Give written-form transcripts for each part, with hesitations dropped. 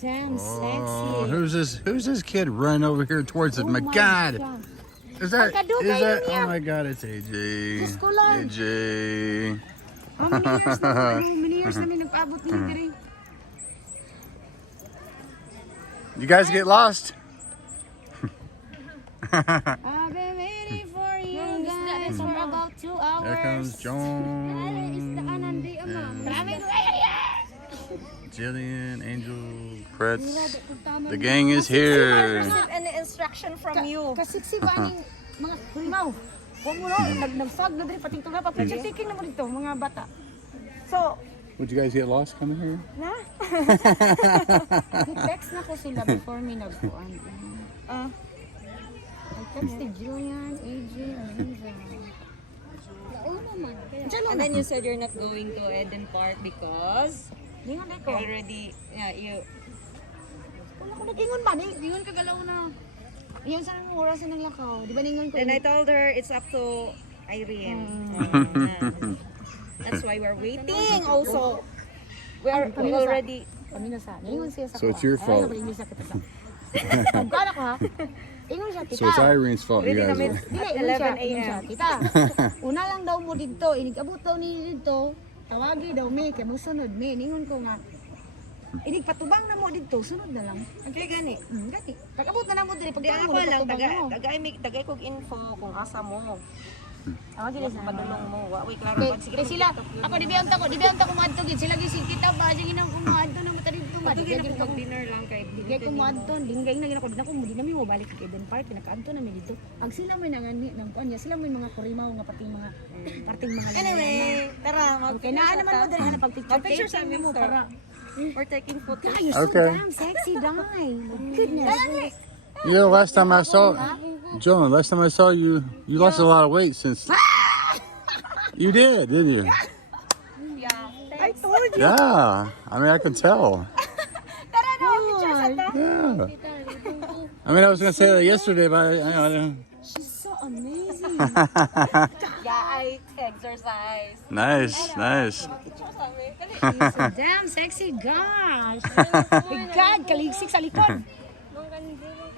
Damn Oh, sexy. who's this kid running over here towards us? Oh my my God. God. Is that Pagkaduga yun niya. oh my God, it's AJ. Diyos ko lang. AJ. How many years namin nagpaabot niyo diri? You guys get lost? I've been waiting for you guys for about 2 hours. There comes Joan. Jeliane, Angel, Preitz. The gang is here. Any instruction from you? Kasiksi ba aning mga kurimaw? Huwag mo nag-fog na diri pating tunga pa. Pagkatikin na mo dito mga bata. So, Would you guys get lost coming here? na? text na ko sila before me nagkuan. I texted Julian, AJ, and Angel. And then you said you're not going to Eden Park because Dingon you ko. already, you Wala ko nag-ingon ba? Dingon ka galaw na. Yung sa nang oras ng lakaw. Di ba ningon ko? Then I told her it's up to Irene. That's why we're waiting also. We already... Kami na sa. Ningon siya sa So it's your fault. Ay, sa kita sa. Pagkala ko ha. Ingon siya kita. So it's Irene's fault, you guys are. Dili, ingon siya. Kita. Una lang daw mo dito. Inigabot daw ni dito. Tawagi daw me. Kaya mo sunod me. Ningon ko nga. Inig patubang na mo dito. Sunod na lang. Okay, gani. Gani. Pag-abot na lang mo dito. Di Pagkala ako mo lang, patubang mo. tagay kog info kung asa mo. Tawagi na sa. Padulong mo. Wait, klaro. Kaya sila, ako dibiyanta ko madto gid sila gising kita ba sige nang kumadto na mata dito nga Patuloy na di po dinner lang kay kay kumadto dingay na ginako dinako mo di na mi mo balik kay Eden Park kinakaadto na mi dito ag sila may nangani nang kuan niya sila may mga kurimaw nga pating mga Anyway, tara, okay na naman mo diri na Mag-picture sa amin, mo sir. para We're taking photos. God, you're so Okay. damn sexy dai goodness You know, last time I saw Joan, last time I saw you, you lost a lot of weight since. You did, didn't you? Yeah. I told you Yeah. I mean, I can tell. Tara na, picture sa to. Yeah. I mean, I was gonna say that yesterday, but I don't. she's so amazing Yeah, I exercise. Nice, nice. Picture sa amin. Kali. you're so damn sexy gosh my God kaligsik sa likod.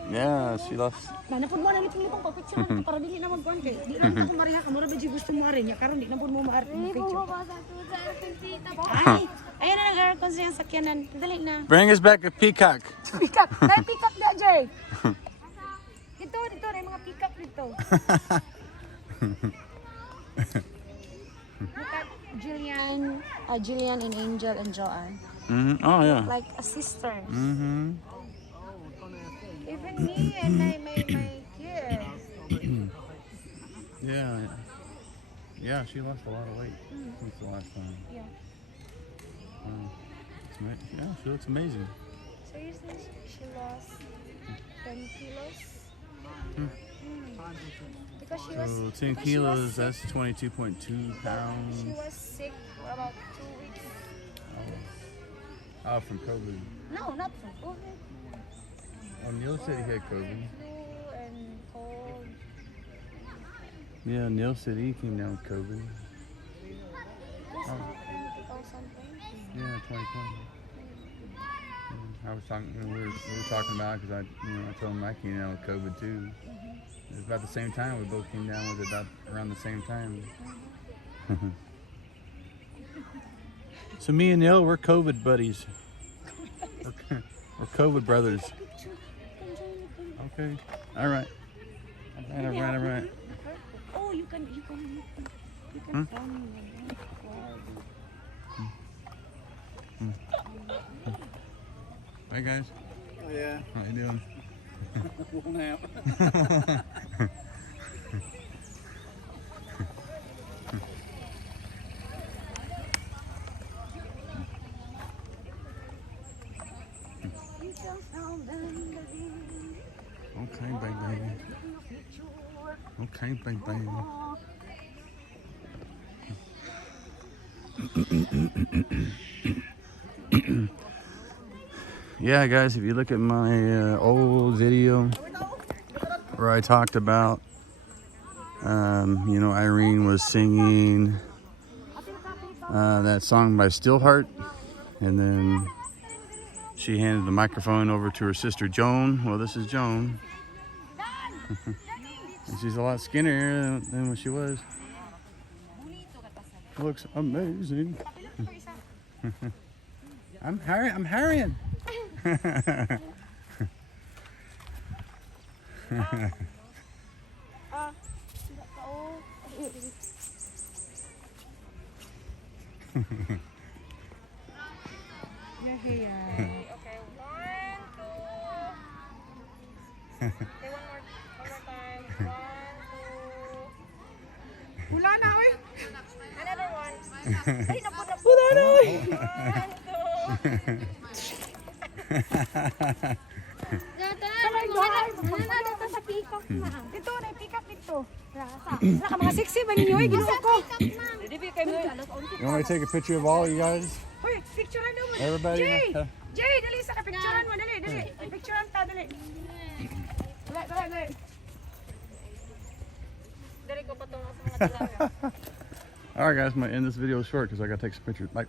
Yeah, she lost. Nanapod mo na lipong pa-picture na para dili na magkuhan kay. Di na ako mariha ka, mura ba di gusto mo rin niya karon di na pud mo ma-picture. Ay, ayan na ang aircon sa iyang sakyanan. Dali na. Bring us back a peacock. Peacock, na peacock na Jay. Dito na mga peacock dito. Jeliane and Angel and Joan. Oh yeah. Like a sisters. Even me and my kids. Yeah. Yeah, she lost a lot of weight since the last time. Yeah. Yeah, she looks amazing. Seriously, she lost 10 kilos. Because she was. So 10 because she was kilos, sick. that's 22.2 pounds. She was sick for about 2 weeks. Oh, from COVID. No, not from COVID. Oh, Neil said he had COVID. Flu and cold. Yeah, Neil said he came down with COVID. Just Oh. or something. Yeah, 2020. I was talking. We were talking about because I told him I came down with COVID too. It was about the same time. We both came down with it about around the same time. So me and Neil, we're COVID buddies. We're COVID brothers. Okay. All right. All right. Oh, you can film me. Hey guys. Oh yeah. How you doing? Worn out. Okay, baby. Okay, baby. Yeah, guys, if you look at my old video where I talked about, Irene was singing that song by Stealheart, and then She handed the microphone over to her sister Joan. Well, this is Joan. And she's a lot skinnier than what she was. Looks amazing. I'm harrying. Yeah, hey, Okay, 1, 2. Okay, one more time. 1, 2. Wala na, oy. Another one. Ay, napuna. Wala na, oy. 1, 2. Dito sa peacock na. Dito, na-pick-up dito. Wala ka mga sexy ba ninyo, eh? Ginoo ko. You want me to take a picture of all you guys? Hoy, picturean mo. Everybody? Jay! Jay, dali sa picturean mo. Dali, dali. Picturean ta, dali. Dali, dali, dali. Dari ko pa ito sa mga talaga. All right, guys, I'm going to end this video short because I got to take some pictures. Bye.